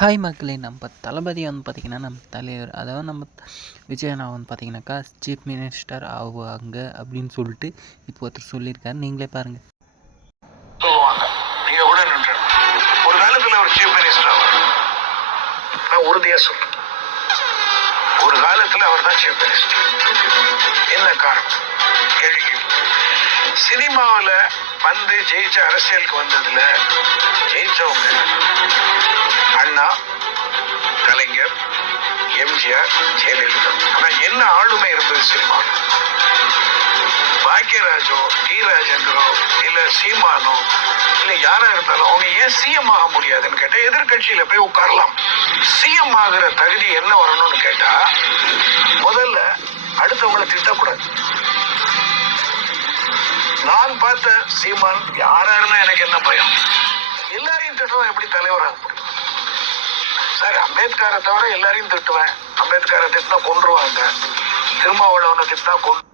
Hi மக்களே, நம்ம தளபதி வந்து பார்த்திங்கன்னா நம்ம தலைவர், அதாவது நம்ம விஜய் அண்ணா வந்து பார்த்திங்கனாக்கா சீஃப் மினிஸ்டர் ஆகுவாங்க அப்படின்னு சொல்லிட்டு இப்போ ஒருத்தர் சொல்லியிருக்காரு. நீங்களே பாருங்கள். சொல்லுவாங்க நீங்கள் கூட நின்று ஒரு காலத்தில் ஒரு சீஃப் மினிஸ்டர் ஆவார். நான் உறுதியாக சொல்கிறேன், ஒரு காலத்தில் அவர் தான் சீஃப் மினிஸ்டர். என்ன காரணம் கேள்வி? சினிமாவில் வந்து ஜெயிச்ச அரசியலுக்கு வந்ததுல ஜெயிச்சவங்க அண்ணா, கலைஞர், எம்ஜிஆர், ஜெயலலிதா. ஆனா என்ன ஆளுமை இருந்தது சினிமாவில்? பாக்கியராஜோ, டி ராஜேந்திரோ, இல்ல சீமானோ, இல்ல யாரா இருந்தாலும் அவங்க ஏன் சிஎம் ஆக முடியாதுன்னு கேட்டா, எதிர்கட்சியில போய் உட்காரலாம். சிஎம் ஆகிற தகுதி என்ன வரணும்னு கேட்டா, முதல்ல அடுத்தவங்களை திட்டக்கூடாது. நான் பார்த்த சீமான் யாரா இருந்தா எனக்கு என்ன பயம்? எல்லாரையும் திட்டுவேன், எப்படி தலைவராக முடியும்? சார், அம்பேத்கரை தவிர எல்லாரையும் திட்டுவேன். அம்பேத்கரை திட்டினா கொன்றுவாங்க, திருமாவளவனை திட்டினா கொண்டு